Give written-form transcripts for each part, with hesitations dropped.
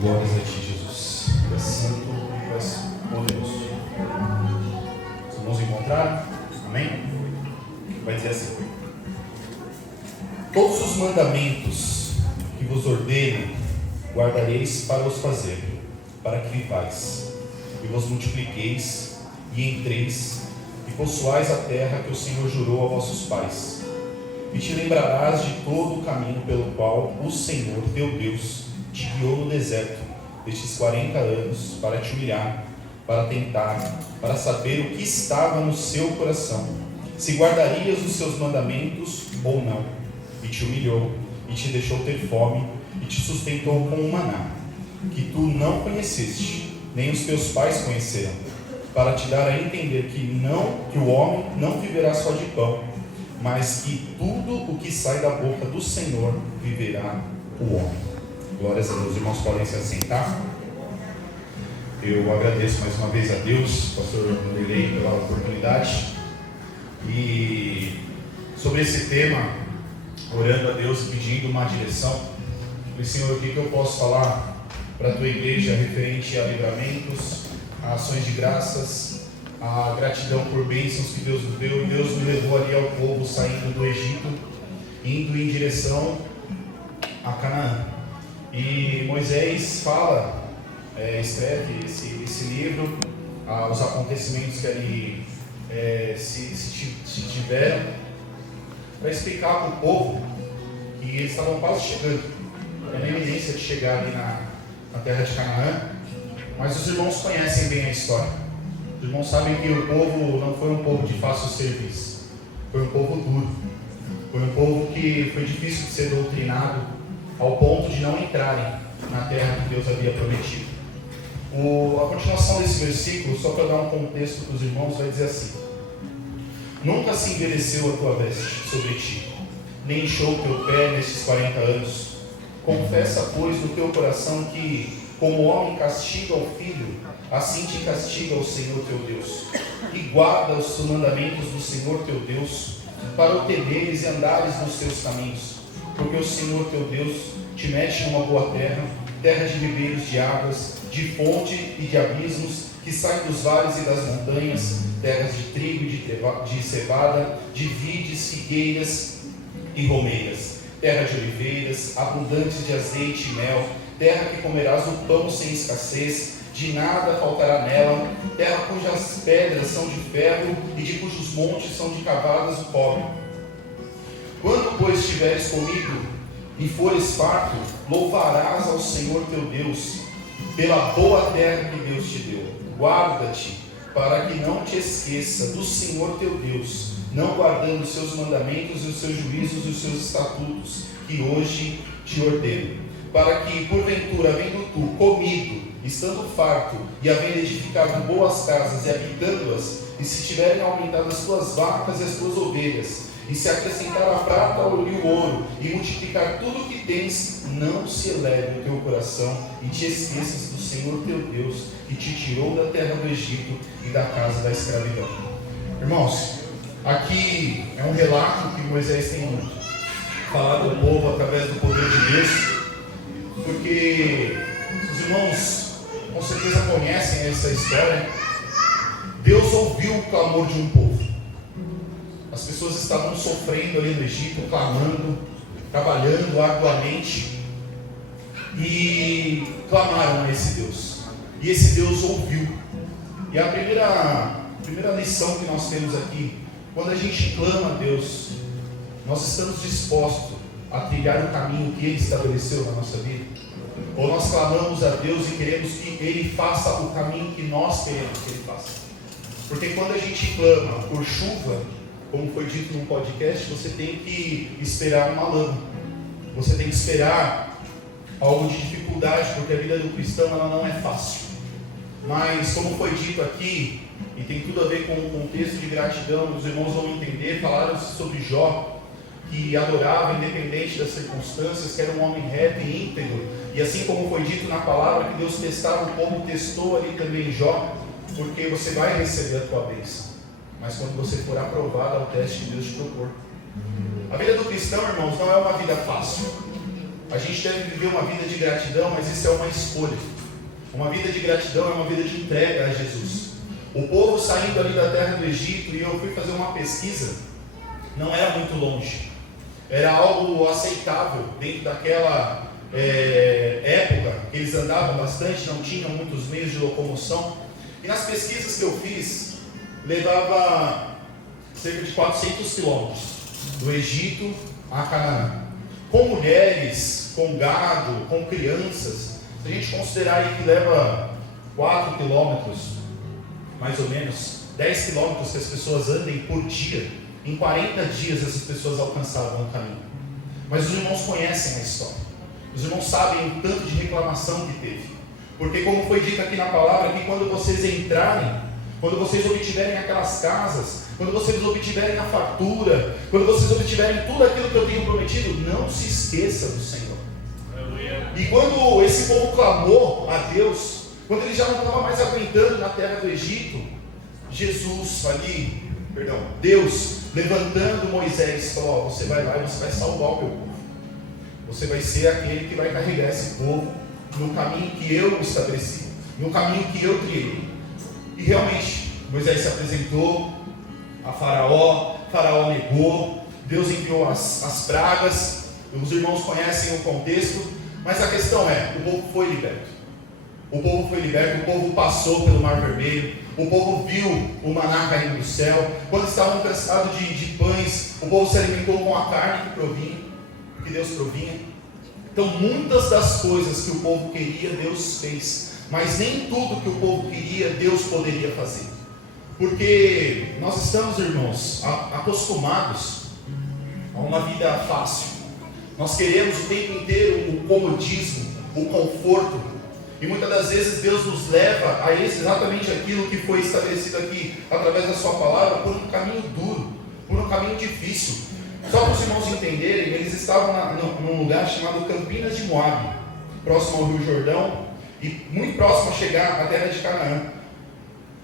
Glórias a Ti, Jesus. Tu és santo e Tu és poderoso. Os irmãos encontraram? Amém? Vai dizer assim: todos os mandamentos que vos ordeno guardareis para os fazer, para que vivais, e vos multipliqueis, e entreis, e possuais a terra que o Senhor jurou a vossos pais. E te lembrarás de todo o caminho pelo qual o Senhor teu Deus te guiou no deserto destes 40 anos, para te humilhar, para tentar, para saber o que estava no seu coração, se guardarias os seus mandamentos ou não. E te humilhou, e te deixou ter fome, e te sustentou com um maná, que tu não conheceste, nem os teus pais conheceram, para te dar a entender que o homem não viverá só de pão, mas que tudo o que sai da boca do Senhor viverá o homem. Glórias a Deus. Irmãos, podem se assentar. Eu agradeço mais uma vez a Deus, pastor Vanderlei, pela oportunidade. E sobre esse tema, orando a Deus e pedindo uma direção, falei: Senhor, o que eu posso falar para a tua igreja referente a livramentos, a ações de graças, a gratidão por bênçãos que Deus nos deu. E Deus me levou ali ao povo saindo do Egito, indo em direção a Canaã. E Moisés fala, escreve esse livro, os acontecimentos que ali se tiveram, para explicar para o povo que eles estavam quase chegando, na iminência de chegar ali na terra de Canaã. Mas os irmãos conhecem bem a história. Os irmãos sabem que o povo não foi um povo de fácil serviço, foi um povo duro, foi um povo que foi difícil de ser doutrinado, ao ponto de não entrarem na terra que Deus havia prometido. A continuação desse versículo, só para dar um contexto para os irmãos, vai dizer assim: nunca se envelheceu a tua veste sobre ti, nem inchou o teu pé nestes 40 anos. Confessa, pois, no teu coração que, como o homem castiga o filho, assim te castiga o Senhor teu Deus. E guarda os mandamentos do Senhor teu Deus, para o temeres e andares nos teus caminhos. Porque o Senhor teu Deus te mete numa boa terra, terra de ribeiros de águas, de fonte e de abismos, que saem dos vales e das montanhas, terras de trigo e de cevada, de vides, figueiras e romeiras, terra de oliveiras, abundantes de azeite e mel, terra que comerás o pão sem escassez, de nada faltará nela, terra cujas pedras são de ferro e de cujos montes são de cavadas o cobre. Quando, pois, tiveres comido e fores farto, louvarás ao Senhor teu Deus pela boa terra que Deus te deu. Guarda-te para que não te esqueça do Senhor teu Deus, não guardando os seus mandamentos e os seus juízos e os seus estatutos, que hoje te ordeno. Para que, porventura, havendo tu comido, estando farto, e havendo edificado boas casas e habitando-as, e se tiverem aumentado as tuas vacas e as tuas ovelhas, e se acrescentar a prata e o ouro, e multiplicar tudo o que tens, não se eleve o teu coração, e te esqueças do Senhor teu Deus, que te tirou da terra do Egito e da casa da escravidão. Irmãos, aqui é um relato que Moisés tem falado ao povo através do poder de Deus, porque os irmãos com certeza conhecem essa história. Deus ouviu o clamor de um povo. As pessoas estavam sofrendo ali no Egito, clamando, trabalhando arduamente, e clamaram a esse Deus. E esse Deus ouviu. E a primeira lição que nós temos aqui: quando a gente clama a Deus, nós estamos dispostos a trilhar o caminho que Ele estabeleceu na nossa vida? Ou nós clamamos a Deus e queremos que Ele faça o caminho que nós queremos que Ele faça? Porque quando a gente clama por chuva, como foi dito no podcast, você tem que esperar uma lama, você tem que esperar algo de dificuldade, porque a vida do cristão ela não é fácil. Mas como foi dito aqui, e tem tudo a ver com o contexto de gratidão, os irmãos vão entender, falaram sobre Jó, que adorava independente das circunstâncias, que era um homem reto e íntegro, e assim como foi dito na palavra que Deus testava o povo, testou ali também Jó, porque você vai receber a tua bênção, mas quando você for aprovado ao teste que Deus te propor. A vida do cristão, irmãos, não é uma vida fácil. A gente deve viver uma vida de gratidão, mas isso é uma escolha. Uma vida de gratidão é uma vida de entrega a Jesus. O povo saindo ali da terra do Egito, e eu fui fazer uma pesquisa, não era muito longe. Era algo aceitável dentro daquela época, que eles andavam bastante, não tinham muitos meios de locomoção. E nas pesquisas que eu fiz, levava cerca de 400 quilômetros do Egito a Canaã. Com mulheres, com gado, com crianças. Se a gente considerar aí que leva 4 quilômetros, mais ou menos, 10 quilômetros que as pessoas andem por dia, em 40 dias essas pessoas alcançavam o caminho. Mas os irmãos conhecem a história. Os irmãos sabem o tanto de reclamação que teve. Porque como foi dito aqui na palavra, que quando vocês entrarem, quando vocês obtiverem aquelas casas, quando vocês obtiverem a fartura, quando vocês obtiverem tudo aquilo que eu tenho prometido, não se esqueça do Senhor. E quando esse povo clamou a Deus, quando ele já não estava mais aguentando na terra do Egito, Deus levantando Moisés, falou: você vai lá e você vai salvar o meu povo. Você vai ser aquele que vai carregar esse povo no caminho que eu estabeleci, no caminho que eu criei. E realmente, Moisés se apresentou a Faraó, Faraó negou, Deus enviou as pragas. Os irmãos conhecem o contexto, mas a questão é, o povo foi liberto. O povo foi liberto, o povo passou pelo Mar Vermelho, o povo viu o maná caindo do céu. Quando estavam cansados de pães, o povo se alimentou com a carne que Deus provinha. Então muitas das coisas que o povo queria, Deus fez, mas nem tudo que o povo queria, Deus poderia fazer. Porque nós estamos, irmãos, acostumados a uma vida fácil. Nós queremos o tempo inteiro o comodismo, o conforto. E muitas das vezes Deus nos leva a exatamente aquilo que foi estabelecido aqui, através da sua palavra, por um caminho duro, por um caminho difícil. Só para os irmãos entenderem, eles estavam num lugar chamado Campinas de Moabe, próximo ao Rio Jordão, e muito próximo a chegar à terra de Canaã.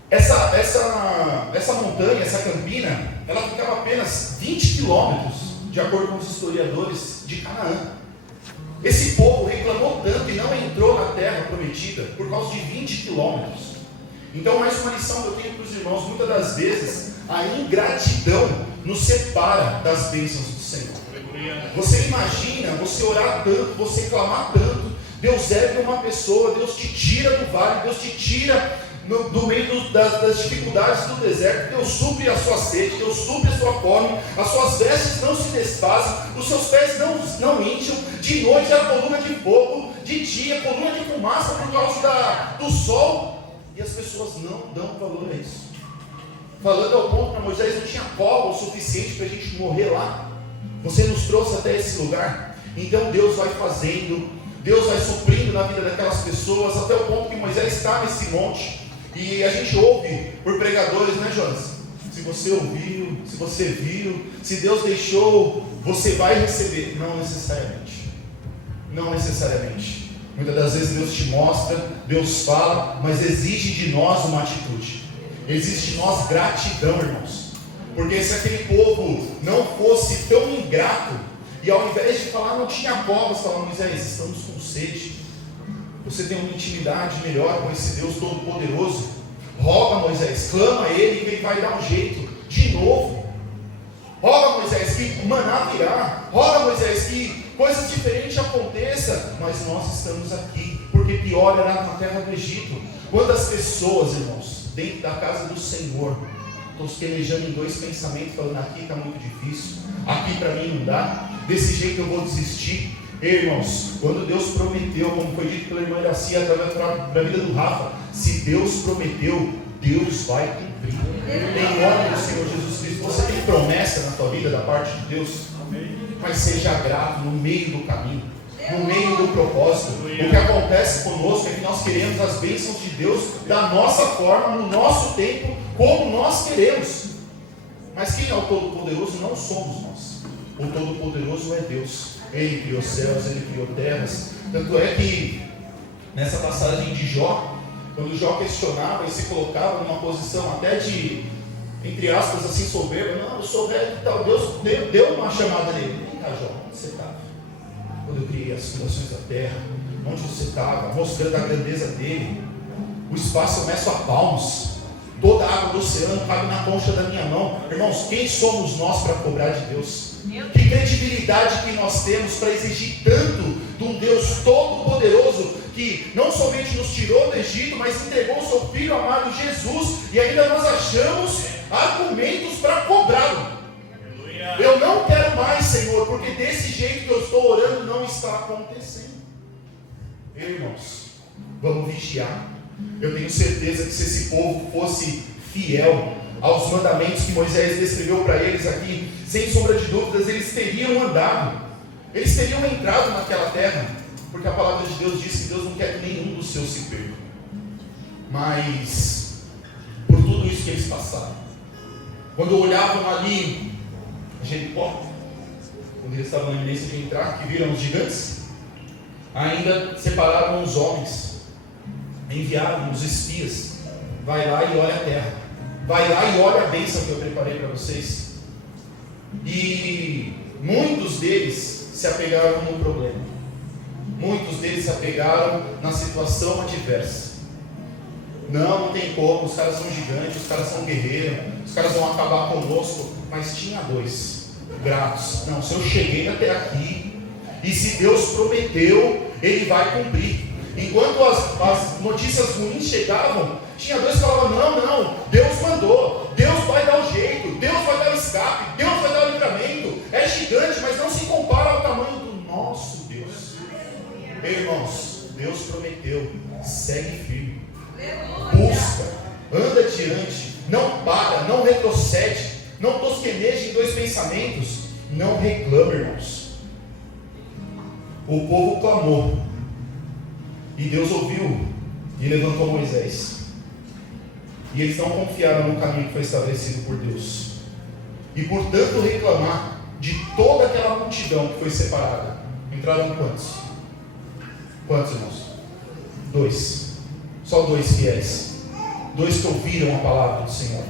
Essa montanha, essa campina, ela ficava apenas 20 quilômetros, de acordo com os historiadores, de Canaã. Esse povo reclamou tanto e não entrou na terra prometida por causa de 20 quilômetros. Então, mais uma lição que eu tenho para os irmãos: muitas das vezes a ingratidão nos separa das bênçãos do Senhor. Você imagina você orar tanto, você clamar tanto, Deus ergue uma pessoa, Deus te tira do vale, Deus te tira do meio das dificuldades do deserto, Deus supre a sua sede, Deus supre a sua fome, as suas vestes não se desfazem, os seus pés não incham, de noite a coluna de fogo, de dia coluna de fumaça por causa do sol, e as pessoas não dão valor a isso. Falando ao ponto para Moisés, não tinha cova o suficiente para a gente morrer lá. Você nos trouxe até esse lugar. Então Deus vai fazendo, Deus vai suprindo na vida daquelas pessoas, até o ponto que Moisés está nesse monte. E a gente ouve por pregadores, né, Jonas? Se você ouviu, se você viu, se Deus deixou, você vai receber. Não necessariamente. Não necessariamente. Muitas das vezes Deus te mostra, Deus fala, mas exige de nós uma atitude. Existe de nós gratidão, irmãos. Porque se aquele povo não fosse tão ingrato, e ao invés de falar não tinha covas, falava: Moisés, estamos com sede. Você tem uma intimidade melhor com esse Deus Todo-Poderoso. Roga, Moisés, clama a Ele que Ele vai dar um jeito. De novo. Roga, Moisés, que maná virá. Roga, Moisés, que coisas diferentes aconteçam. Mas nós estamos aqui, porque pior era na terra do Egito. Quantas pessoas, irmãos, dentro da casa do Senhor, estão se pelejando em dois pensamentos, falando: aqui está muito difícil, aqui para mim não dá, desse jeito eu vou desistir. Irmãos, quando Deus prometeu, como foi dito pela irmã Iraci, através da vida do Rafa, se Deus prometeu, Deus vai cumprir. Em nome do Senhor Jesus Cristo. Você tem promessa na tua vida da parte de Deus? Mas seja grato no meio do caminho, no meio do propósito. O que acontece conosco é que nós queremos as bênçãos de Deus da nossa forma, no nosso tempo, como nós queremos. Mas quem é o Todo-Poderoso? Não somos nós. O Todo-Poderoso é Deus. Ele criou céus, Ele criou terras. Tanto é que nessa passagem de Jó, quando Jó questionava e se colocava numa posição até de, entre aspas, assim, soberba: não, eu sou velho e tal, Deus deu uma chamada nele: vem cá, Jó, onde você está? quando eu criei as fundações da terra, onde você estava, mostrando a grandeza dele. O espaço começa a palmos, toda a água do oceano cabe na concha da minha mão. Irmãos, quem somos nós para cobrar de Deus? Que credibilidade que nós temos para exigir tanto de um Deus todo-poderoso, que não somente nos tirou do Egito, mas entregou o seu Filho amado Jesus, e ainda nós achamos argumentos para cobrá-lo. Eu não quero mais, Senhor, porque desse jeito que eu estou orando não está acontecendo. Irmãos, vamos vigiar. Eu tenho certeza que se esse povo fosse fiel aos mandamentos que Moisés descreveu para eles aqui, sem sombra de dúvidas, eles teriam andado, eles teriam entrado naquela terra, porque a palavra de Deus diz que Deus não quer que nenhum dos seus se perca. Mas, por tudo isso que eles passaram, quando olhavam ali Jericó, quando eles estavam na iminência de entrar, que viram os gigantes, ainda separaram os homens, enviaram os espias. Vai lá e olha a terra, vai lá e olha a bênção que eu preparei para vocês. E muitos deles se apegaram no problema, muitos deles se apegaram na situação adversa. Não tem como, os caras são gigantes, os caras são guerreiros, os caras vão acabar conosco. Mas tinha dois gratos. Não, se eu cheguei até aqui, e se Deus prometeu, Ele vai cumprir. Enquanto as notícias ruins chegavam, tinha dois que falavam: não, Deus mandou, Deus vai dar o jeito, Deus vai dar o escape, Deus vai dar o livramento. É gigante, mas não se compara ao tamanho do nosso Deus. Irmãos, Deus prometeu, segue firme, busca, anda adiante, não para, não retrocede, não tosqueneje em dois pensamentos, não reclama, irmãos. O povo clamou, e Deus ouviu, e levantou Moisés. E eles não confiaram no caminho que foi estabelecido por Deus. E por tanto reclamar de toda aquela multidão que foi separada, entraram quantos? Quantos, irmãos? 2. Só 2 fiéis. 2 que ouviram a palavra do Senhor.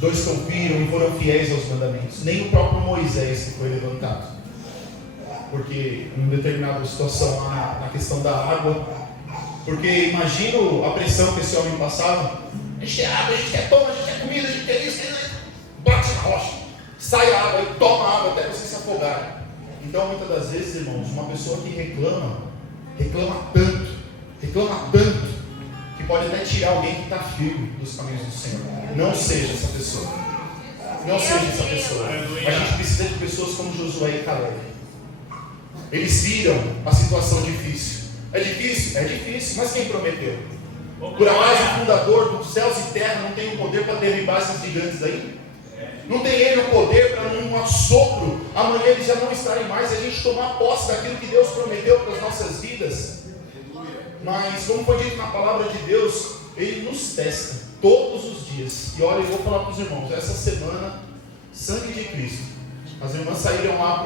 2 que ouviram e foram fiéis aos mandamentos. Nem o próprio Moisés que foi levantado. Porque em uma determinada situação na questão da água, porque imagino a pressão que esse homem passava. A gente quer água, a gente quer pão, a gente quer comida, a gente quer isso, bate na rocha, sai a água e toma água até você se afogar. Então muitas das vezes, irmãos, uma pessoa que reclama tanto, que pode até tirar alguém que está firme dos caminhos do Senhor. Não seja essa pessoa. Não seja essa pessoa. A gente precisa de pessoas como Josué e Caleb. Eles viram a situação difícil. É difícil? É difícil. Mas quem prometeu? Por acaso o fundador dos céus e terra não tem o poder para derribar esses gigantes aí? Não tem ele o poder para num assopro, amanhã eles já não estarem mais, a gente tomar posse daquilo que Deus prometeu para as nossas vidas? Mas como foi dito na palavra de Deus, Ele nos testa todos os dias. E olha, eu vou falar para os irmãos, essa semana, sangue de Cristo. As irmãs saíram lá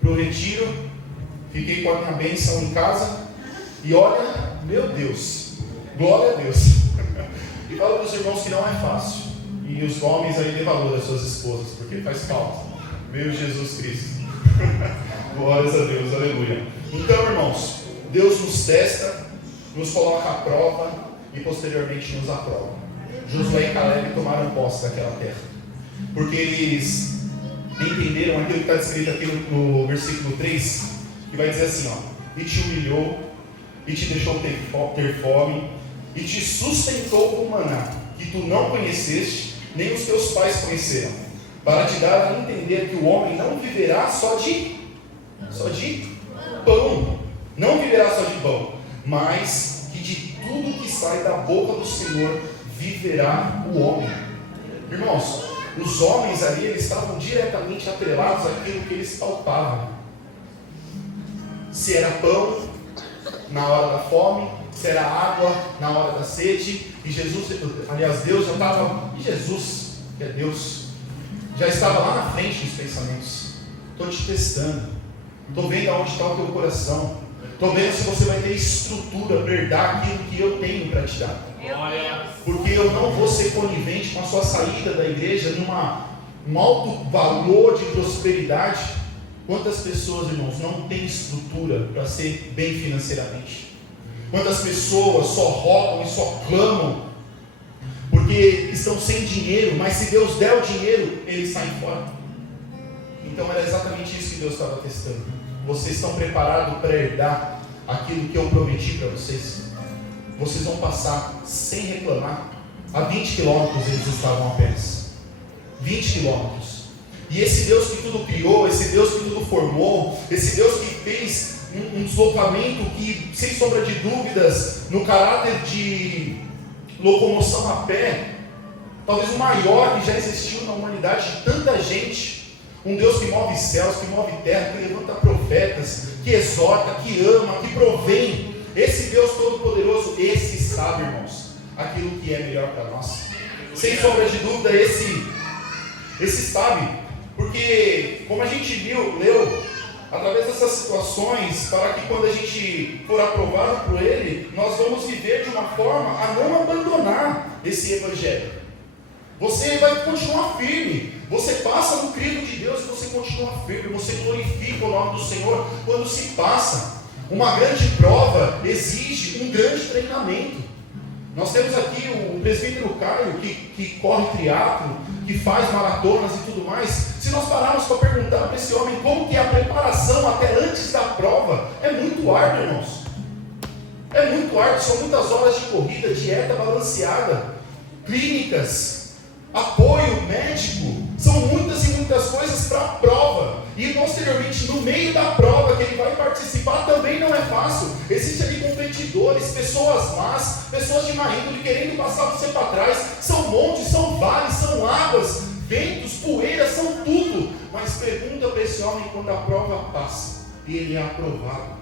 pro retiro, fiquei com a minha bênção em casa, e olha, meu Deus, glória a Deus. E falo para os irmãos que não é fácil. E os homens aí dê valor às suas esposas, porque faz falta. Meu Jesus Cristo. Glórias a Deus, aleluia. Então, irmãos, Deus nos testa, nos coloca à prova e posteriormente nos aprova. Josué e Caleb tomaram posse daquela terra, porque eles entenderam aquilo que está descrito aqui no versículo 3, que vai dizer assim, ó: e te humilhou, e te deixou ter fome, e te sustentou com maná, que tu não conheceste, nem os teus pais conheceram, para te dar a entender que o homem não viverá só de pão, não viverá só de pão, mas que de tudo que sai da boca do Senhor viverá o homem. Irmãos, os homens ali, eles estavam diretamente atrelados àquilo que eles palpavam. Se era pão na hora da fome, se era água na hora da sede. E Jesus, aliás, Deus já estava, e Jesus, que é Deus, já estava lá na frente dos pensamentos. Estou te testando, estou vendo aonde está o teu coração, estou vendo se você vai ter estrutura para herdar aquilo que eu tenho para te dar. Porque eu não vou ser conivente com a sua saída da igreja num alto valor de prosperidade, Quantas pessoas, irmãos, não têm estrutura para ser bem financeiramente? Quantas pessoas só roubam e só clamam porque estão sem dinheiro, mas se Deus der o dinheiro, eles saem fora. Então era exatamente isso que Deus estava testando. Vocês estão preparados para herdar aquilo que eu prometi para vocês? Vocês vão passar sem reclamar. A 20 quilômetros eles estavam apenas. 20 quilômetros. E esse Deus que tudo criou, esse Deus que tudo formou, esse Deus que fez um deslocamento que, sem sombra de dúvidas, no caráter de locomoção a pé, talvez o maior que já existiu na humanidade, de tanta gente, um Deus que move céus, que move terra, que levanta profetas, que exorta, que ama, que provém. Esse Deus Todo-Poderoso, esse sabe, irmãos, aquilo que é melhor para nós. Sem sombra de dúvida, esse sabe, porque como a gente leu, através dessas situações, para que quando a gente for aprovado por Ele, nós vamos viver de uma forma a não abandonar esse Evangelho. Você vai continuar firme, você passa no crivo de Deus e você continua firme, você glorifica o nome do Senhor quando se passa. Uma grande prova exige um grande treinamento. Nós temos aqui o presbítero Caio, que corre triatlo, que faz maratonas e tudo mais. Se nós pararmos para perguntar para esse homem como que é a preparação até antes da prova, é muito árduo, irmãos. É muito árduo, são muitas horas de corrida, dieta balanceada, clínicas, apoio médico, são muitas e muitas coisas para a prova. E posteriormente, no meio da prova que ele vai participar, também não é fácil. Existem ali competidores, pessoas más, pessoas de má índole querendo passar você para trás. São montes, são vales, são águas, ventos, poeiras, são tudo. Mas pergunta para esse homem quando a prova passa e ele é aprovado.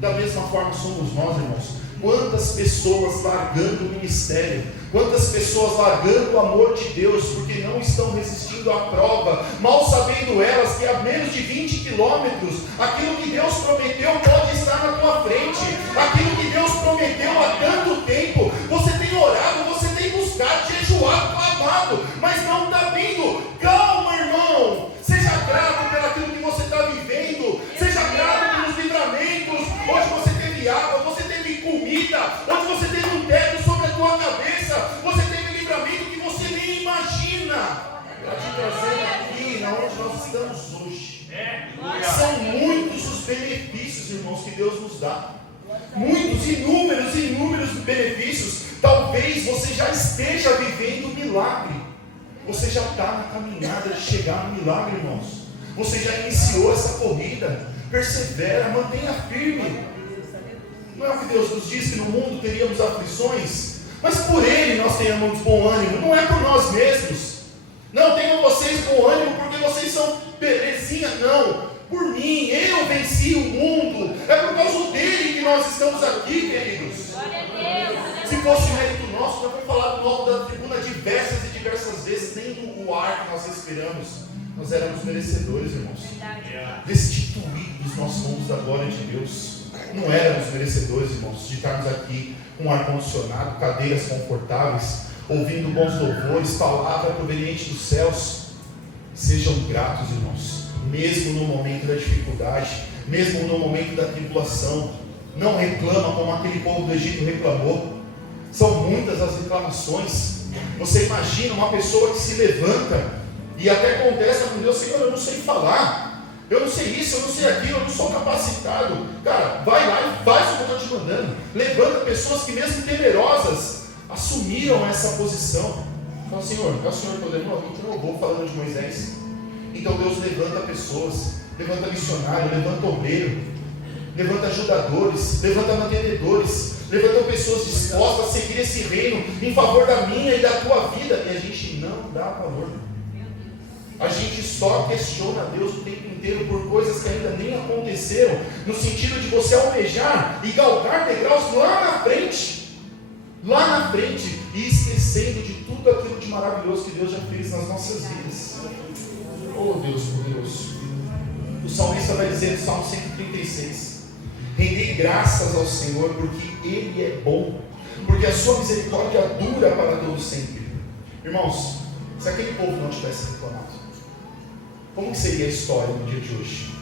Da mesma forma somos nós, irmãos. Quantas pessoas largando o ministério, quantas pessoas largando o amor de Deus, porque não estão resistindo à prova, mal sabendo elas que a menos de 20 quilômetros, aquilo que Deus prometeu pode estar na tua frente, aquilo que Deus prometeu há tanto tempo, você tem orado, você tem buscado, jejuado, clamado, mas não está vindo. Calma, irmão, seja grato pelo aquilo que você está vivendo, seja grato pelos livramentos. Hoje você teve água, você teve comida, hoje você teve um teto sobre a tua cabeça, você teve livramento que você nem imagina. Para te trazer aqui, onde nós estamos hoje. São muitos os benefícios, irmãos, que Deus nos dá. Muitos, inúmeros benefícios. Talvez você já esteja vivendo um milagre. Você já está na caminhada de chegar no milagre, irmãos. Você já iniciou essa corrida. Persevera, mantenha firme. Não é o que Deus nos diz que no mundo teríamos aflições, mas por Ele nós tenhamos bom ânimo. Não é por nós mesmos. Não tenham vocês bom ânimo porque vocês são belezinha. Não, por mim, eu venci o mundo. É por causa dele que nós estamos aqui, queridos. Se fosse mérito nosso, já foi falado no alto da tribuna diversas e diversas vezes. Nem no ar que nós respiramos nós éramos merecedores, irmãos. Destituídos nós somos da glória de Deus. Não éramos merecedores, irmãos, de estarmos aqui com ar-condicionado, cadeiras confortáveis, ouvindo bons louvores, palavra proveniente dos céus. Sejam gratos, irmãos, mesmo no momento da dificuldade, mesmo no momento da tribulação. Não reclama como aquele povo do Egito reclamou. São muitas as reclamações. Você imagina uma pessoa que se levanta e até contesta com Deus: Senhor, eu não sei falar, eu não sei isso, eu não sei aquilo, eu não sou capacitado. Cara, vai lá e faz o que eu estou te mandando. Levanta pessoas que mesmo temerosas assumiram essa posição. Fala: Senhor, é o Senhor poderoso, então eu vou falando de Moisés. Então Deus levanta pessoas, levanta missionário, levanta obreiro, levanta ajudadores, levanta mantenedores, levanta pessoas dispostas a seguir esse reino em favor da minha e da tua vida. E a gente não dá valor. A gente só questiona Deus o tempo inteiro por coisas que ainda nem aconteceram, no sentido de você almejar e galgar degraus lá na frente, e esquecendo de tudo aquilo de maravilhoso que Deus já fez nas nossas vidas. Oh Deus poderoso. O salmista vai dizer no Salmo 136: rendei graças ao Senhor, porque Ele é bom, porque a sua misericórdia dura para todo sempre. Irmãos, se aquele povo não tivesse reclamado, como que seria a história no dia de hoje?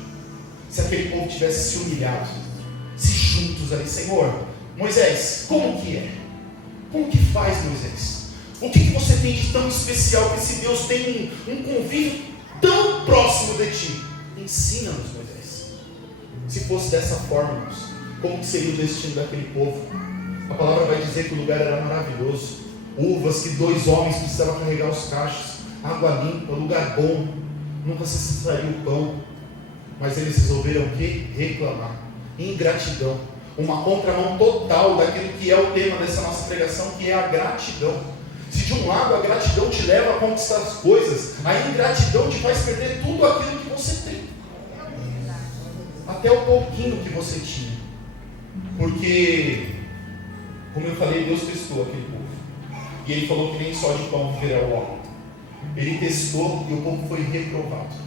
se aquele povo tivesse se humilhado, se juntos ali, Senhor, Moisés, como que é? Como que faz, Moisés? O que você tem de tão especial que esse Deus tem um convívio tão próximo de ti? Ensina-nos, Moisés. Se fosse dessa forma, irmãos, como que seria o destino daquele povo? A palavra vai dizer que o lugar era maravilhoso, uvas que 2 homens precisavam carregar os cachos, água limpa, lugar bom, nunca se cessaria o pão. Mas eles resolveram o quê? Reclamar, ingratidão, uma contramão total daquilo que é o tema dessa nossa pregação, que é a gratidão. Se de um lado a gratidão te leva a conquistar as coisas, a ingratidão te faz perder tudo aquilo que você tem, até o pouquinho que você tinha. Porque, como eu falei, Deus testou aquele povo, e Ele falou que nem só de pão viverá o homem. Ele testou e o povo foi reprovado.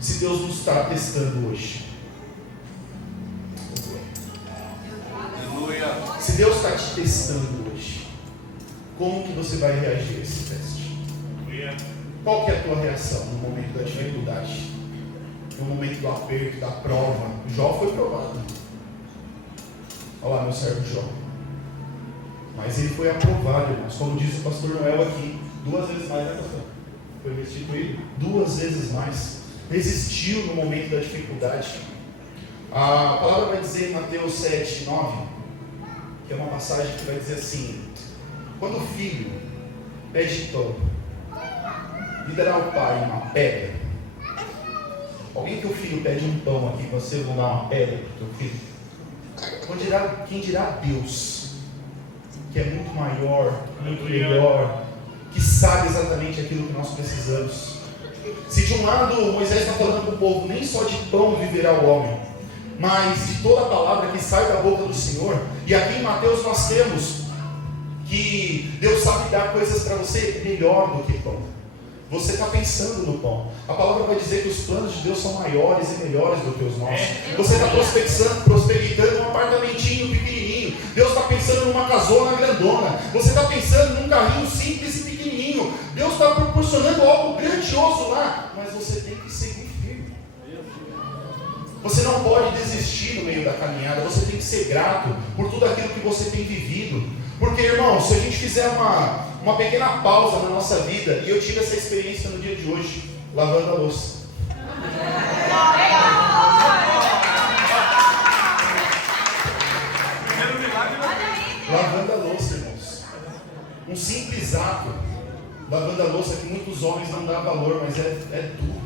Se Deus nos está testando hoje, se Deus está te testando hoje, como que você vai reagir a esse teste? Qual que é a tua reação no momento da dificuldade, no momento do aperto, da prova? Jó foi provado. Olha lá meu servo Jó, mas ele foi aprovado, irmãos, como diz o pastor Noel aqui, 2 vezes mais, né, pastor? Foi restituído 2 vezes mais. Resistiu no momento da dificuldade. A palavra vai dizer em Mateus 7, 9, que é uma passagem que vai dizer assim: quando o filho pede pão, lhe dará o pai uma pedra? Alguém que o filho pede um pão aqui, você vai dar uma pedra para o teu filho? Quem dirá Deus, que é muito maior, muito melhor, que sabe exatamente aquilo que nós precisamos. Se de um lado Moisés está falando para o povo, nem só de pão viverá o homem, mas de toda a palavra que sai da boca do Senhor. E aqui em Mateus nós temos que Deus sabe dar coisas para você melhor do que pão. Você está pensando no pão. A palavra vai dizer que os planos de Deus são maiores e melhores do que os nossos. Você está prospectando um apartamentinho pequenininho. Deus está pensando numa casona grandona. Você está pensando num carrinho simples e pequenininho. Deus está proporcionando algo grandioso lá. Mas você tem que seguir firme. Você não pode desistir no meio da caminhada. Você tem que ser grato por tudo aquilo que você tem vivido. Porque, irmão, se a gente fizer uma pequena pausa na nossa vida, e eu tive essa experiência no dia de hoje, lavando a louça. Lavando a louça, irmãos. Um simples ato, lavando a louça, que muitos homens não dão valor, mas é duro.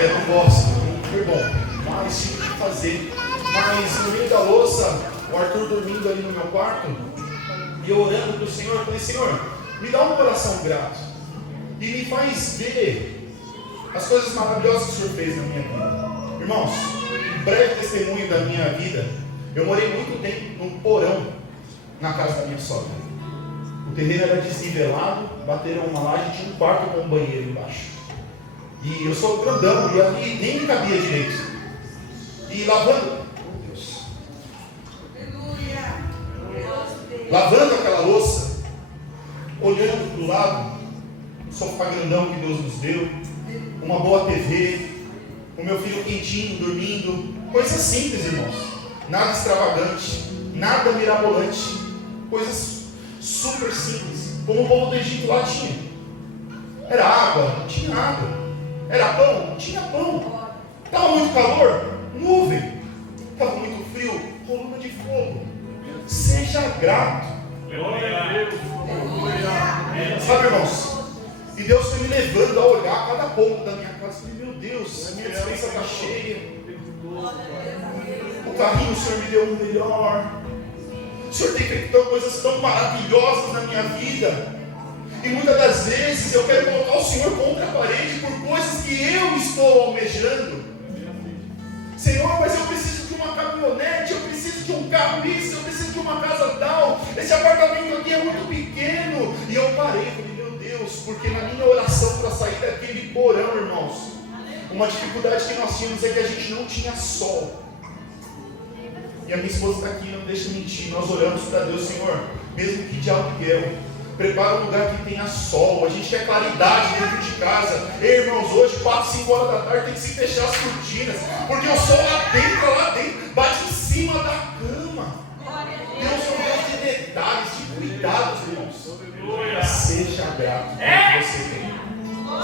Eu não gosto, não foi bom, mas tive que fazer. Mas no meio da louça, o Arthur dormindo ali no meu quarto, e eu orando para o Senhor, eu falei: Senhor, me dá um coração grato, e me faz ver as coisas maravilhosas que o Senhor fez na minha vida. Irmãos, um breve testemunho da minha vida: eu morei muito tempo num porão na casa da minha sogra. O terreno era desnivelado, bateram uma laje, tinha um quarto com um banheiro embaixo. E eu sou grandão, e ali nem me cabia direito. E lavando aquela louça, olhando para o lado, um sofá grandão que Deus nos deu, uma boa TV, o meu filho quentinho, dormindo, coisas simples, irmãos, nada extravagante, nada mirabolante, coisas super simples, como o povo do Egito lá tinha. Era água, não tinha água. Era pão, não tinha pão. Estava muito calor, nuvem. Estava muito frio, coluna de fogo. Seja grato. Sabe, irmãos? E Deus foi me levando a olhar cada ponto da minha casa. Falei: meu Deus, a minha despensa está cheia. O carrinho o Senhor me deu um melhor. O Senhor tem feito coisas tão maravilhosas na minha vida. E muitas das vezes eu quero colocar o Senhor contra a parede por coisas que eu estou almejando. Senhor, mas eu preciso de uma caminhonete, eu preciso de um carro isso, eu preciso de uma casa tal, esse apartamento aqui é muito pequeno. E eu parei e falei: meu Deus, porque na minha oração para sair daquele porão, irmãos, uma dificuldade que nós tínhamos é que a gente não tinha sol. E a minha esposa está aqui, não deixa mentir. Nós oramos para Deus: Senhor, mesmo que de aluguel, Prepara um lugar que tenha sol. A gente quer claridade dentro de casa. Ei, irmãos, hoje 4, 5 horas da tarde tem que se fechar as cortinas, porque o sol lá dentro, bate em cima da cama. Deus é um Deus de detalhes, de cuidados, irmãos. Seja grato pelo que você tem.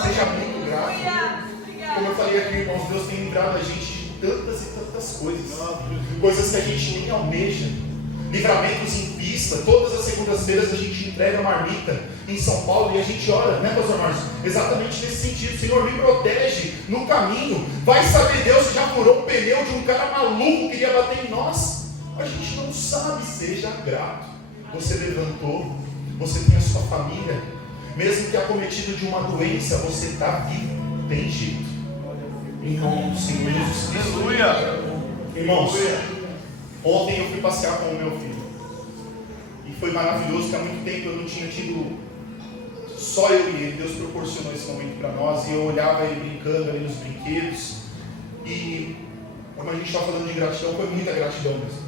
Seja muito grato. Como eu falei aqui, irmãos, Deus tem livrado a gente de tantas e tantas coisas. Coisas que a gente nem almeja. Livramentos em pista. Todas as segundas-feiras a gente entrega marmita em São Paulo e a gente ora, né, pastor Márcio? Exatamente nesse sentido. Senhor, me protege no caminho. Vai saber Deus se já furou o pneu de um cara maluco que queria bater em nós. A gente não sabe. Seja grato. Você levantou, você tem a sua família. Mesmo que acometido de uma doença, você está vivo. Tem jeito. Em nome do Senhor Jesus Cristo. Aleluia. Irmãos, ontem eu fui passear com o meu filho. E foi maravilhoso, porque há muito tempo eu não tinha tido só eu e ele. Deus proporcionou esse momento para nós. E eu olhava ele brincando ali nos brinquedos. E como a gente está falando de gratidão, foi muita gratidão mesmo.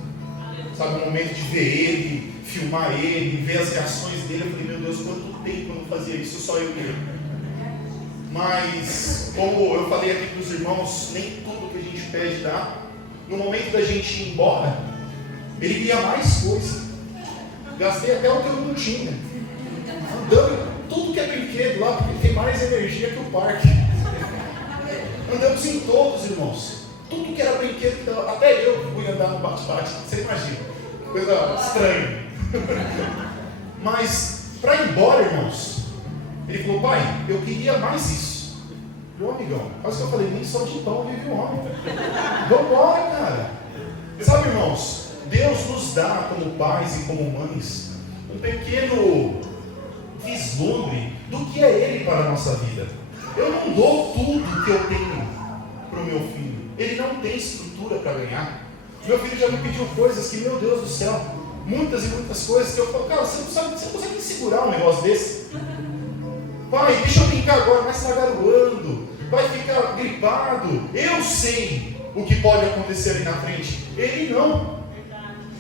Sabe, o momento de ver ele, filmar ele, ver as reações dele. Eu falei, meu Deus, quanto tempo eu não fazia isso, só eu e ele. Mas, como eu falei aqui para os irmãos, nem tudo que a gente pede dá. No momento da gente ir embora, ele queria mais coisa. Gastei até o que eu não tinha. Andando tudo que é brinquedo lá, porque tem mais energia que o parque. Andamos em todos, irmãos. Tudo que era brinquedo, então, até eu fui andar no bate-bate. Você imagina, coisa estranha. Mas, para ir embora, irmãos, ele falou, pai, eu queria mais isso. Meu amigão, quase que eu falei, nem só de pão vive o homem. Vamos embora, cara. Sabe, irmãos, Deus nos dá como pais e como mães um pequeno vislumbre do que é Ele para a nossa vida. Eu não dou tudo que eu tenho para o meu filho. Ele não tem estrutura para ganhar. Meu filho já me pediu coisas que, meu Deus do céu, muitas e muitas coisas que eu falo, cara, você não consegue segurar um negócio desse? Pai, deixa eu brincar agora, mas está garoando, vai ficar gripado. Eu sei o que pode acontecer ali na frente. Ele não.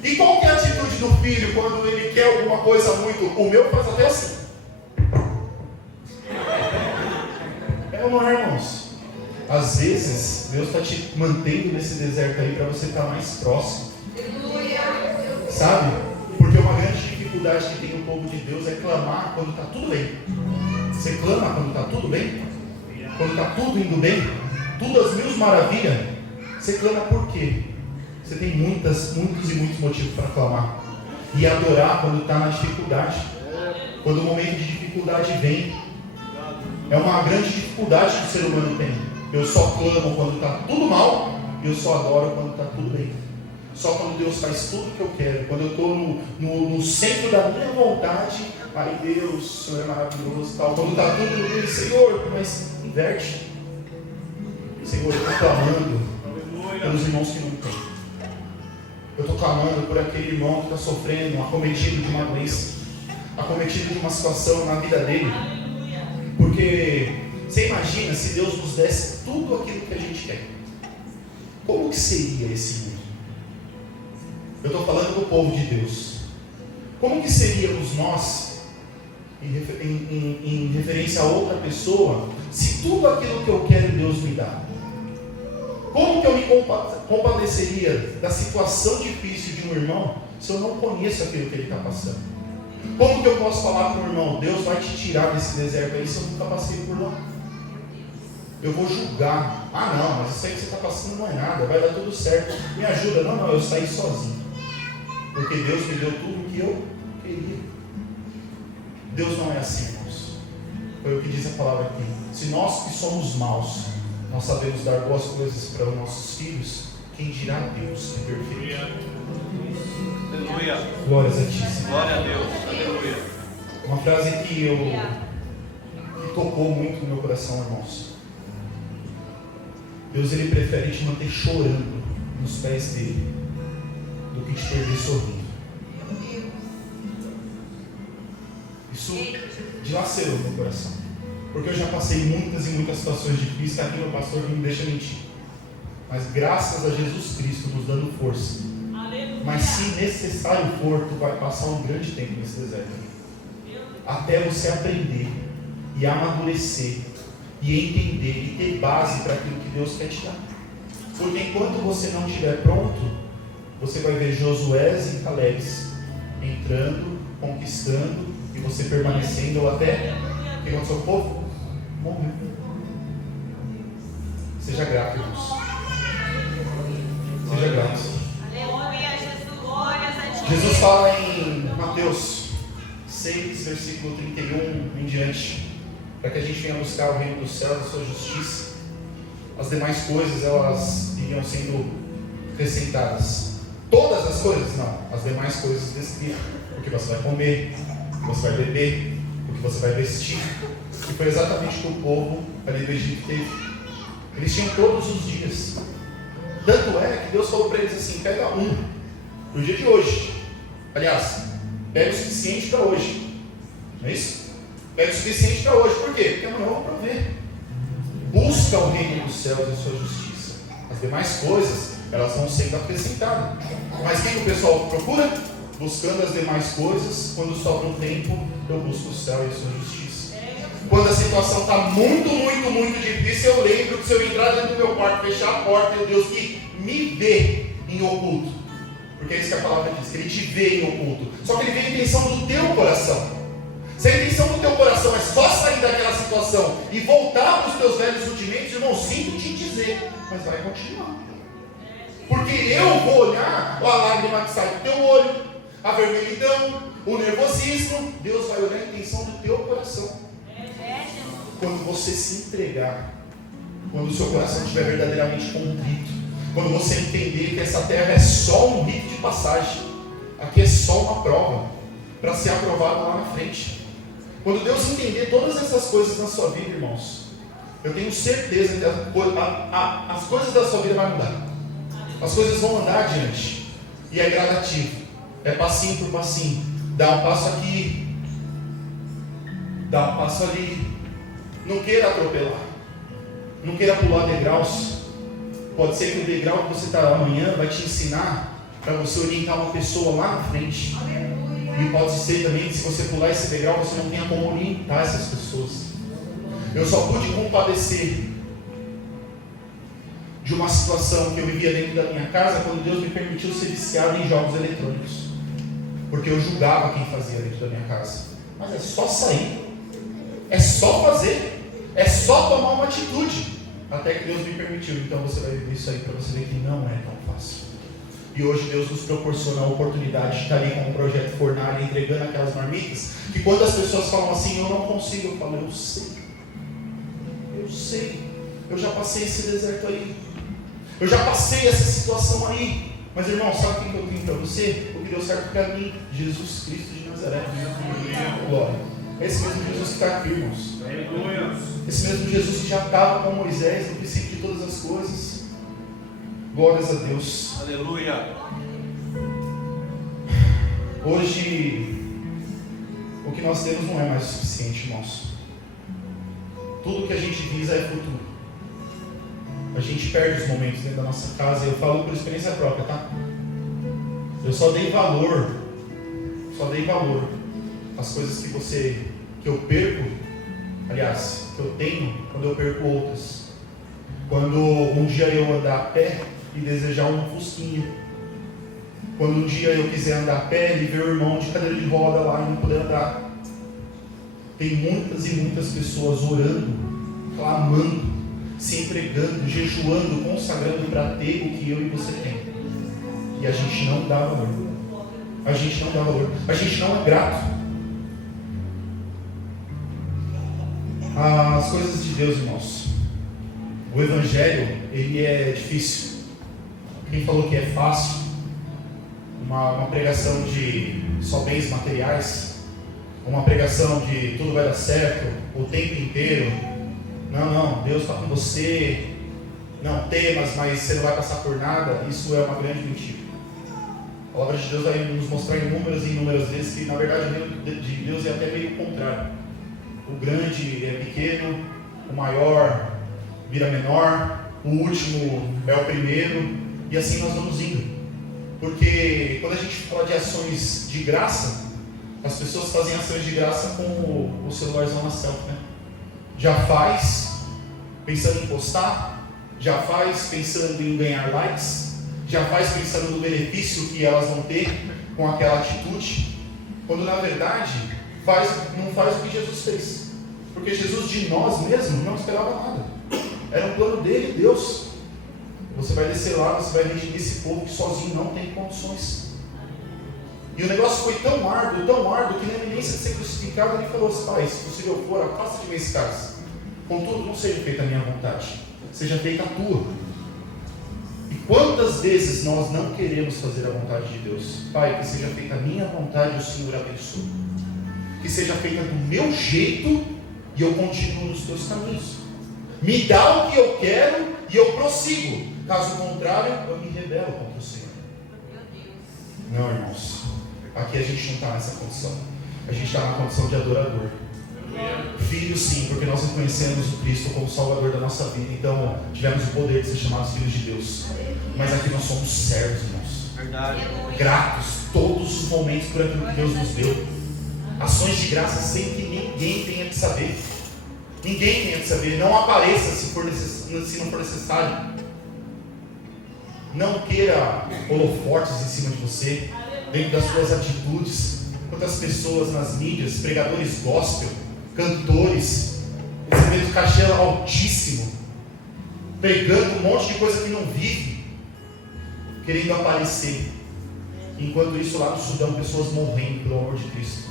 E qual que é a atitude do filho quando ele quer alguma coisa muito? O meu faz até assim. É ou não é, irmãos? Às vezes, Deus está te mantendo nesse deserto aí para você estar mais próximo. Sabe? Porque uma grande dificuldade que tem no povo de Deus é clamar quando está tudo bem. Você clama quando está tudo bem? Quando está tudo indo bem? Tudo às mil maravilhas? Você clama por quê? Você tem muitos e muitos motivos para clamar. E adorar quando está na dificuldade. Quando o momento de dificuldade vem. É uma grande dificuldade que o ser humano tem. Eu só clamo quando está tudo mal. E eu só adoro quando está tudo bem. Só quando Deus faz tudo o que eu quero. Quando eu estou no centro da minha vontade. Ai Deus, o Senhor é maravilhoso. Tal. Quando está tudo bem, Senhor, mas inverte. Senhor, eu estou clamando pelos irmãos que não têm. Eu estou clamando por aquele irmão que está sofrendo, acometido de uma doença, acometido de uma situação na vida dele. Porque você imagina se Deus nos desse tudo aquilo que a gente quer. Como que seria esse mundo? Eu estou falando do povo de Deus. Como que seríamos nós, em referência a outra pessoa, se tudo aquilo que eu quero Deus me dá? Como que eu me compadeceria da situação difícil de um irmão se eu não conheço aquilo que ele está passando? Como que eu posso falar para o irmão, Deus vai te tirar desse deserto aí se eu nunca passei por lá? Eu vou julgar. Ah não, mas isso aí que você está passando não é nada, vai dar tudo certo. Me ajuda. Não, eu saí sozinho. Porque Deus me deu tudo o que eu queria. Deus não é assim, irmãos. Foi o que diz a palavra aqui. Se nós que somos maus, nós sabemos dar boas coisas para os nossos filhos, quem dirá Deus que é perfeito? Aleluia. Glórias a Ti, Senhor. Glória a Deus. Aleluia. Uma frase que tocou muito no meu coração, irmãos. Deus, Ele prefere te manter chorando nos pés dele do que te perder sorrindo. Isso dilacerou meu coração. Porque eu já passei muitas e muitas situações difíceis que aqui meu pastor não me deixa mentir. Mas graças a Jesus Cristo nos dando força. Aleluia. Mas se necessário for, tu vai passar um grande tempo nesse deserto. até você aprender e amadurecer e entender e ter base para aquilo que Deus quer te dar. Porque enquanto você não estiver pronto, você vai ver Josués e Calebes entrando, conquistando e você permanecendo até o que aconteceu com o povo? Morreu. Seja grato, irmãos. Seja grato. Jesus fala em Mateus 6, versículo 31 em diante, para que a gente venha buscar o reino dos céus, a sua justiça. As demais coisas, elas iriam sendo acrescentadas. Todas as coisas? Não. As demais coisas descritas. O que você vai comer, o que você vai beber, o que você vai vestir. E foi exatamente o que o povo ali do Egito teve. Eles tinham todos os dias. Tanto é que Deus falou para eles assim: pega um para o dia de hoje. Aliás, pega o suficiente para hoje. Não é isso? Pega o suficiente para hoje. Por quê? Porque amanhã eu vou prover. Busca o reino dos céus e a sua justiça. As demais coisas, elas vão sendo acrescentadas. Mas quem o pessoal procura? Buscando as demais coisas. Quando sobra um tempo, eu busco o céu e a sua justiça. Quando a situação está muito, muito, muito difícil, eu lembro que se eu entrar dentro do meu quarto, fechar a porta, é o Deus que me vê em oculto. Porque é isso que a palavra diz, que Ele te vê em oculto. Só que Ele vê a intenção do teu coração. Se a intenção do teu coração é só sair daquela situação e voltar para os teus velhos rudimentos, irmão, sinto te dizer, mas vai continuar. Porque eu vou olhar a lágrima que sai do teu olho, a vermelhidão, o nervosismo. Deus vai olhar a intenção do teu coração. Quando você se entregar, quando o seu coração estiver verdadeiramente contrito, quando você entender que essa terra é só um rito de passagem, aqui é só uma prova para ser aprovado lá na frente. Quando Deus entender todas essas coisas na sua vida, irmãos, eu tenho certeza que as coisas da sua vida vão mudar. As coisas vão andar adiante. E é gradativo. É passinho por passinho. Dá um passo aqui, dá um passo ali. Não queira atropelar. Não queira pular degraus. Pode ser que o degrau que você está amanhã vai te ensinar para você orientar uma pessoa lá na frente. E pode ser também que se você pular esse degrau, você não tenha como orientar essas pessoas. Eu só pude compadecer de uma situação que eu vivia dentro da minha casa quando Deus me permitiu ser viciado em jogos eletrônicos. Porque eu julgava quem fazia dentro da minha casa. Mas é só sair. É só fazer. É só tomar uma atitude. Até que Deus me permitiu. Então você vai viver isso aí para você ver que não é tão fácil. E hoje Deus nos proporciona a oportunidade de estar ali com um projeto Fornalha, entregando aquelas marmitas, que quando as pessoas falam assim, eu não consigo, eu falo, eu sei, eu já passei esse deserto aí, eu já passei essa situação aí, mas irmão, sabe o que eu tenho para você? O que deu certo para mim? Jesus Cristo de Nazaré. Glória. Esse mesmo Jesus que está aqui, irmãos. Esse mesmo Jesus que já estava com Moisés no princípio de todas as coisas. Glórias a Deus. Aleluia. Hoje, o que nós temos não é mais o suficiente, irmãos. Tudo que a gente visa é futuro. A gente perde os momentos dentro da nossa casa. Eu falo por experiência própria, tá? Eu só dei valor às coisas que eu perco, aliás, que eu tenho quando eu perco outras. Quando um dia eu andar a pé e desejar um fusquinha. Quando um dia eu quiser andar a pé e ver o irmão de cadeira de roda lá e não poder andar. Tem muitas e muitas pessoas orando, clamando, se entregando, jejuando, consagrando para ter o que eu e você tem. E a gente não dá valor. A gente não dá valor. A gente não é grato. As coisas de Deus, irmãos. O Evangelho, ele é difícil. Quem falou que é fácil? Uma pregação de só bens materiais, uma pregação de tudo vai dar certo o tempo inteiro. Não, Deus está com você. Não temas, mas você não vai passar por nada. Isso é uma grande mentira. A palavra de Deus vai nos mostrar inúmeras e inúmeras vezes que na verdade o reino de Deus é até meio contrário. O grande é pequeno, o maior vira menor, o último é o primeiro, e assim nós vamos indo. Porque quando a gente fala de ações de graça, As pessoas fazem ações de graça com o celularzão na selfie, né? Já faz pensando em postar, já faz pensando em ganhar likes, já faz pensando no benefício que elas vão ter com aquela atitude, quando na verdade não faz o que Jesus fez. Porque Jesus de nós mesmos não esperava nada. Era um plano dele, Deus. Você vai descer lá, você vai redimir esse povo que sozinho não tem condições. E o negócio foi tão árduo, que na iminência de ser crucificado, ele falou assim: Pai, se possível for, afasta de mim esse cálice. Contudo, não seja feita a minha vontade, seja feita a tua. E quantas vezes nós não queremos fazer a vontade de Deus? Pai, que seja feita a minha vontade, o Senhor abençoe. Que seja feita do meu jeito e eu continuo nos teus caminhos. Me dá o que eu quero e eu prossigo. Caso contrário, eu me rebelo contra o Senhor. Não, irmãos. Aqui a gente não está nessa condição. A gente está na condição de adorador. Filhos, sim, porque nós reconhecemos o Cristo como Salvador da nossa vida. Então, tivemos o poder de ser chamados filhos de Deus. Mas aqui nós somos servos, irmãos. Verdade. Gratos todos os momentos por aquilo que Deus nos deu. Ações de graça sem que ninguém tenha que saber. Ninguém tenha que saber. Não apareça se não for necessário. Não queira holofotes em cima de você, dentro das suas atitudes. Quantas pessoas nas mídias, pregadores gospel, cantores, recebendo cachê altíssimo, pregando um monte de coisa que não vive, querendo aparecer. Enquanto isso, lá no Sudão, pessoas morrendo pelo amor de Cristo,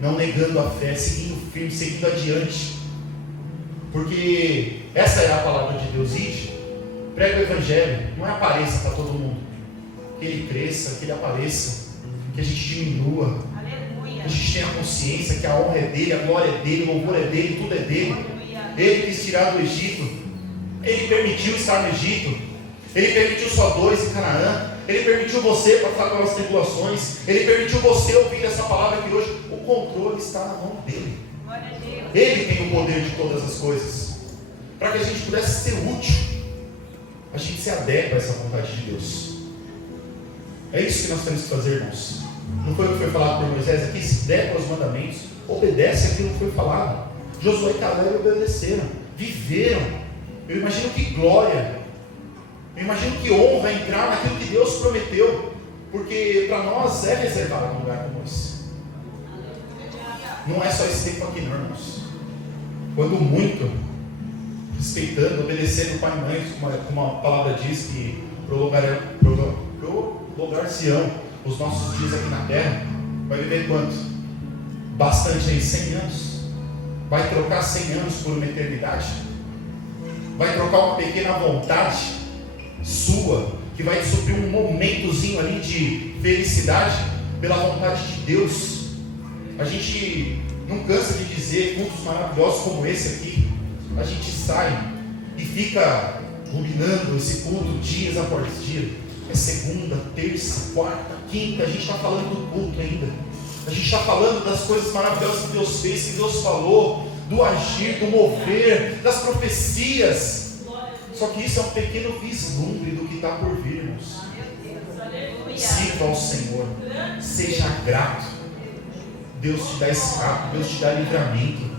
não negando a fé, seguindo firme, seguindo adiante, porque essa é a palavra de Deus. Ide, prega o Evangelho, não é apareça para todo mundo, que ele cresça, que ele apareça, que a gente diminua, que a gente tenha consciência que a honra é dele, a glória é dele, o louvor é dele, tudo é dele. Ele quis tirar do Egito, ele permitiu estar no Egito, ele permitiu só 2 em Canaã, ele permitiu você passar pelas tribulações, ele permitiu você ouvir essa palavra que hoje o controle está na mão dele. Ele tem o poder de todas as coisas, para que a gente pudesse ser útil, a gente se adequa a essa vontade de Deus. É isso que nós temos que fazer, irmãos. Não foi o que foi falado por Moisés aqui? Se adequa aos mandamentos, obedece aquilo que foi falado. Josué e Caleb obedeceram, viveram. Eu imagino que glória, eu imagino que honra entrar naquilo que Deus prometeu, porque para nós é reservado um lugar como esse. Não é só esse tempo aqui, não, irmãos. Quando muito, respeitando, obedecendo o pai e mãe, como a palavra diz, que prolongar-se-ão os nossos dias aqui na terra, vai viver quanto? Bastante aí, 100 anos. Vai trocar 100 anos por uma eternidade? Vai trocar uma pequena vontade sua, que vai te suprir um momentozinho ali de felicidade, pela vontade de Deus? A gente não cansa de dizer, cultos maravilhosos como esse aqui, a gente sai e fica ruminando esse culto dias após dia. É segunda, terça, quarta, quinta, a gente está falando do culto ainda. A gente está falando das coisas maravilhosas que Deus fez, que Deus falou, do agir, do mover, das profecias. Só que isso é um pequeno vislumbre do que está por vir, irmãos. Sirva ao Senhor, seja grato. Deus te dá escape, Deus te dá livramento.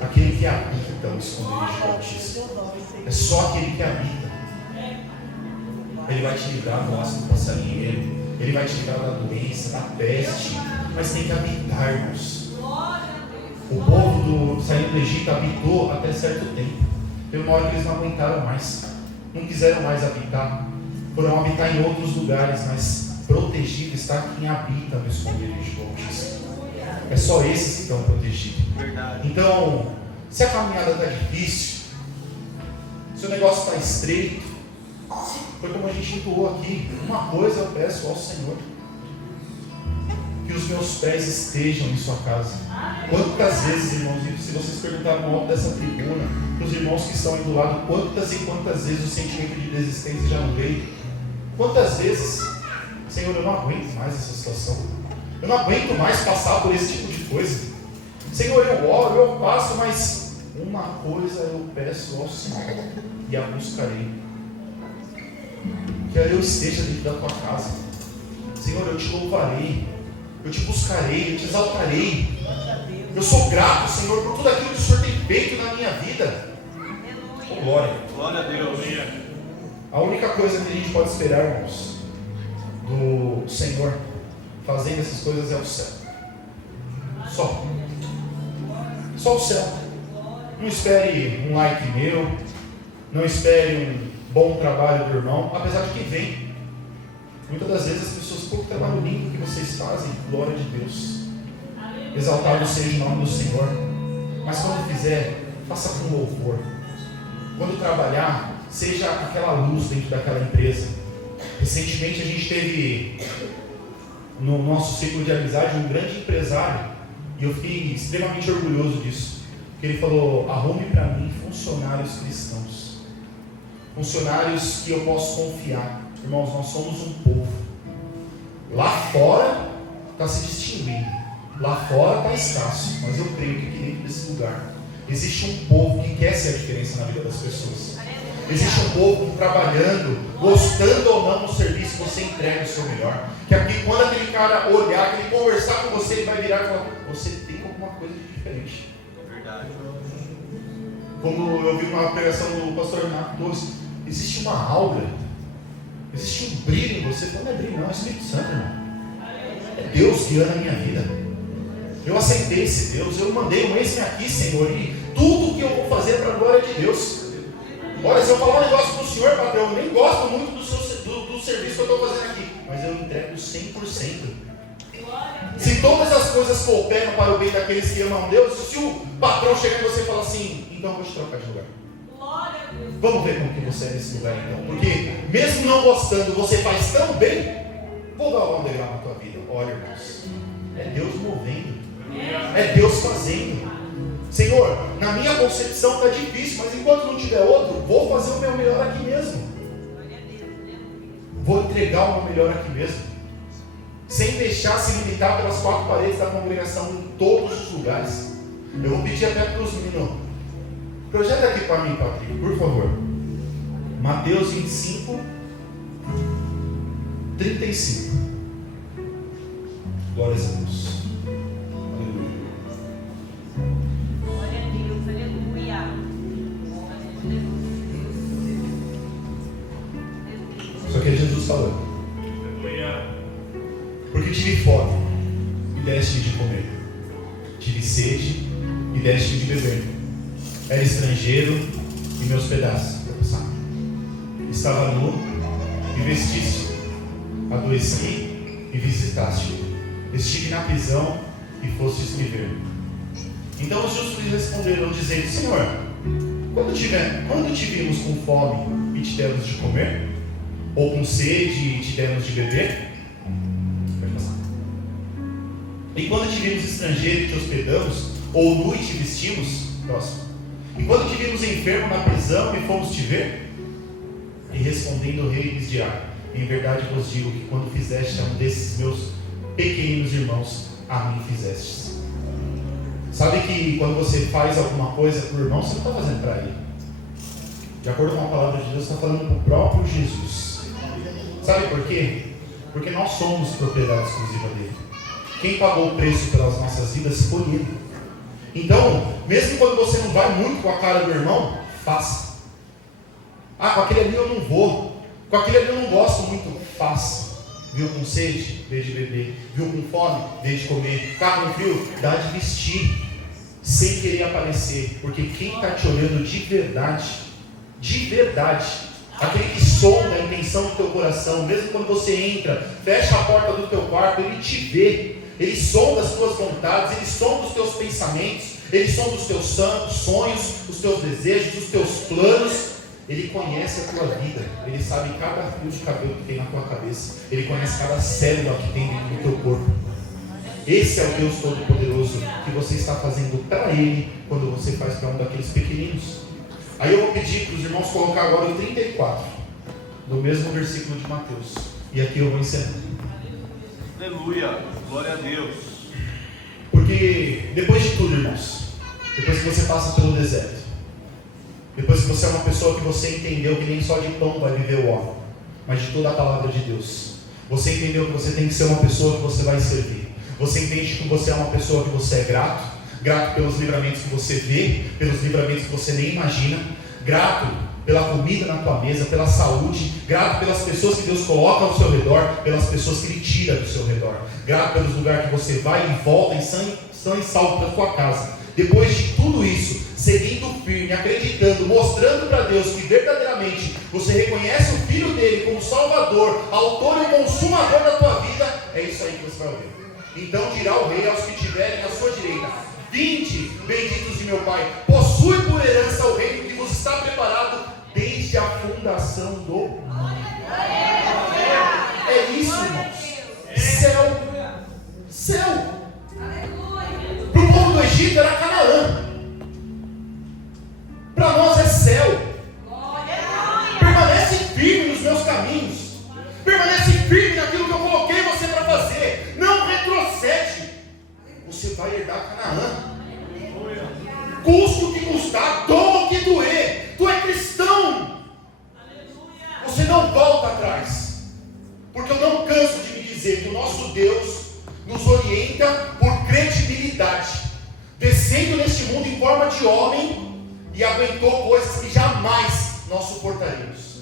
Aquele que habita o esconderijo do Altíssimo, é só aquele que habita. Ele vai te livrar do ácido passarinheiro, ele vai te livrar da doença, da peste, mas tem que habitar, irmãos. O povo saindo do Egito habitou até certo tempo. Teve uma hora que eles não aguentaram mais, não quiseram mais habitar, foram habitar em outros lugares, mas protegido está quem habita no esconderijo do Altíssimo. É só esses que estão protegidos. Então, se a caminhada está difícil, se o negócio está estreito, foi como a gente intuou aqui, uma coisa eu peço ao Senhor: que os meus pés estejam em sua casa. Quantas vezes, irmãos, se vocês perguntarem no alto dessa tribuna, para os irmãos que estão aí do lado, quantas e quantas vezes o sentimento de desistência já não veio? Quantas vezes, Senhor, eu não aguento mais essa situação, eu não aguento mais passar por esse tipo de coisa. Senhor, eu oro, eu passo, mas uma coisa eu peço ao Senhor e a buscarei: que eu esteja dentro da tua casa. Senhor, eu te louvarei, Eu te buscarei, eu te exaltarei. Eu sou grato, Senhor, por tudo aquilo que o Senhor tem feito na minha vida. Oh, glória. Glória a Deus. A única coisa que a gente pode esperar, irmãos, do Senhor fazendo essas coisas é o céu. Só o céu. Não espere um like meu, não espere um bom trabalho do irmão, apesar de que vem. Muitas das vezes as pessoas, pouco trabalho limpo que vocês fazem, glória de Deus. Exaltado seja o nome do Senhor. Mas quando fizer, faça com louvor. Quando trabalhar, seja aquela luz dentro daquela empresa. Recentemente a gente teve no nosso ciclo de amizade um grande empresário, e eu fiquei extremamente orgulhoso disso, porque ele falou: arrume para mim funcionários cristãos, funcionários que eu posso confiar. Irmãos, nós somos um povo. Lá fora está se distinguindo, lá fora está escasso, mas eu creio que aqui dentro desse lugar existe um povo que quer ser a diferença na vida das pessoas. Existe um povo que, trabalhando, gostando ou não do serviço, você entrega o seu melhor. Que aqui, quando aquele cara olhar, que ele conversar com você, ele vai virar e falar: você tem alguma coisa de diferente. É verdade. Como eu vi uma pregação do pastor Renato Torres, existe uma aura, existe um brilho em você. Não é brilho, não, é o Espírito Santo, irmão. É Deus guiando a minha vida. Eu aceitei esse Deus, eu mandei um ex-me aqui, Senhor, e tudo que eu vou fazer é para a glória de Deus. Olha, se eu falar um negócio para o Senhor, patrão, eu nem gosto muito do serviço que eu estou fazendo aqui, mas eu entrego 100%. Se todas as coisas cooperam para o bem daqueles que amam Deus, se o patrão chegar em você e falar assim: então eu vou te trocar de lugar. Vamos ver como que você é nesse lugar então. Porque mesmo não gostando, você faz tão bem. Vou dar um degrau na tua vida. Olha, irmãos, é Deus movendo, é Deus fazendo. Senhor, na minha concepção está difícil, mas enquanto não tiver outro, vou fazer o meu melhor aqui mesmo. Vou entregar o meu melhor aqui mesmo, sem deixar se limitar pelas quatro paredes da congregação em todos os lugares. Eu vou pedir até para os meninos: projeta aqui para mim, Patrick, por favor. Mateus 25, 35. Glórias a Deus. Só que é Jesus falando: porque tive fome e deste de comer, tive sede e deste de beber, era estrangeiro e me hospedaste, estava nu e vestiste, adoeci e visitaste, estive na prisão e fostes me ver. Então os justos lhe responderam, dizendo: Senhor, quando te vimos com fome e te demos de comer? Ou com sede e te demos de beber? Pode passar. E quando te vimos estrangeiro e te hospedamos? Ou nu e te vestimos? Próximo. E quando te vimos enfermo na prisão e fomos te ver? E respondendo o rei lhes dirá: em verdade vos digo que quando fizeste a um desses meus pequeninos irmãos, a mim fizestes. Sabe que quando você faz alguma coisa para o irmão, você não está fazendo para ele. De acordo com a palavra de Deus, está falando para o próprio Jesus. Sabe por quê? Porque nós somos propriedade exclusiva dele. Quem pagou o preço pelas nossas vidas foi ele. Então, mesmo quando você não vai muito com a cara do irmão, faça. Ah, com aquele ali eu não vou. Com aquele ali eu não gosto muito. Faça. Viu com sede? Dê de beber. Viu com fome? Dê de comer. Está com frio? Dá de vestir. Sem querer aparecer. Porque quem está te olhando de verdade, aquele que sonda a intenção do teu coração, mesmo quando você entra, fecha a porta do teu quarto, ele te vê, ele sonda as tuas vontades, ele sonda os teus pensamentos, ele sonda os teus sonhos, os teus desejos, os teus planos, ele conhece a tua vida, ele sabe cada fio de cabelo que tem na tua cabeça, ele conhece cada célula que tem dentro do teu corpo. Esse é o Deus Todo-Poderoso que você está fazendo para ele, quando você faz para um daqueles pequeninos. Aí eu vou pedir para os irmãos colocar agora o 34, do mesmo versículo de Mateus. E aqui eu vou encerrar. Aleluia, glória a Deus. Porque depois de tudo, irmãos, depois que você passa pelo deserto, depois que você é uma pessoa que você entendeu que nem só de pão vai viver o homem, mas de toda a palavra de Deus, você entendeu que você tem que ser uma pessoa que você vai servir. Você entende que você é uma pessoa que você é grato? Grato pelos livramentos que você vê, pelos livramentos que você nem imagina. Grato pela comida na tua mesa, pela saúde. Grato pelas pessoas que Deus coloca ao seu redor, pelas pessoas que Ele tira do seu redor. Grato pelos lugares que você vai e volta em sã e salvo para a tua casa. Depois de tudo isso, seguindo firme, acreditando, mostrando para Deus que verdadeiramente você reconhece o Filho dele como Salvador, autor e consumador da tua vida, é isso aí que você vai ouvir. Então dirá o rei aos que tiverem à sua direita: vinde, benditos de meu Pai, possui por herança o reino que vos está preparado desde a fundação do mundo. É isso, irmãos. Céu. Para o povo do Egito era Canaã. Para nós é céu. Permanece firme nos meus caminhos. Permanece firme naquilo que eu coloquei você para fazer. Não retrocede. Você vai herdar Canaã. Custe o que custar, doa o que doer. Tu é cristão. Você não volta atrás. Porque eu não canso de me dizer que o nosso Deus nos orienta por credibilidade, descendo neste mundo em forma de homem, e aguentou coisas que jamais nós suportaríamos.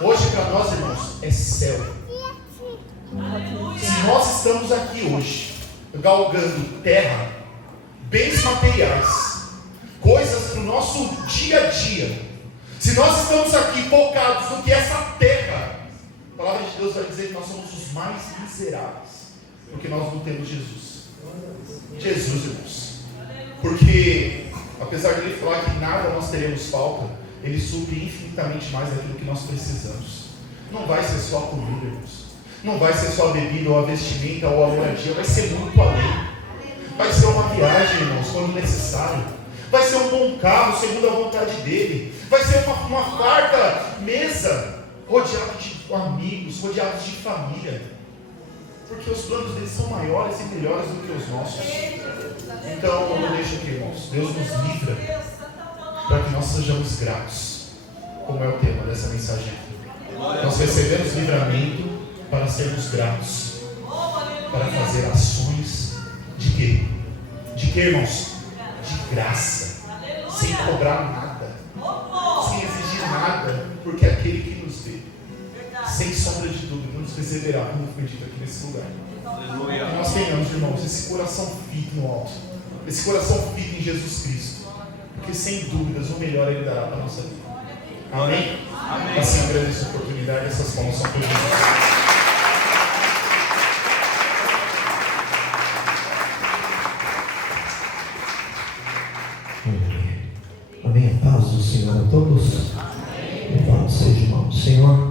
Hoje para nós, irmãos, é céu. Se nós estamos aqui hoje galgando terra, bens materiais, coisas para o nosso dia a dia, se nós estamos aqui focados no que essa terra, a palavra de Deus vai dizer que nós somos os mais miseráveis, porque nós não temos Jesus. Jesus, irmãos. Porque apesar de ele falar que nada nós teremos falta, ele supre infinitamente mais daquilo que nós precisamos. Não vai ser só a comida, irmãos. Não vai ser só a bebida ou a vestimenta ou a moradia. Vai ser muito além. Vai ser uma viagem, irmãos, quando necessário. Vai ser um bom carro segundo a vontade dele. Vai ser uma farta mesa, rodeado de amigos, rodeados de família. Porque os planos deles são maiores e melhores do que os nossos. Então, não deixa aqui, irmãos. Deus nos livra para que nós sejamos gratos, como é o tema dessa mensagem aqui. Nós recebemos livramento para sermos gratos, para fazer ações de quê? De quê, irmãos? De graça, sem cobrar nada, sem exigir nada, porque aquele que nos vê, sem sombra de dúvida, nos receberá, como foi dito aqui nesse lugar. Que nós tenhamos, irmãos, esse coração firme no alto, esse coração firme em Jesus Cristo, porque sem dúvidas o melhor Ele dará para a nossa vida. Amém? Assim, agradeço a oportunidade, essas palmas são por Jesus.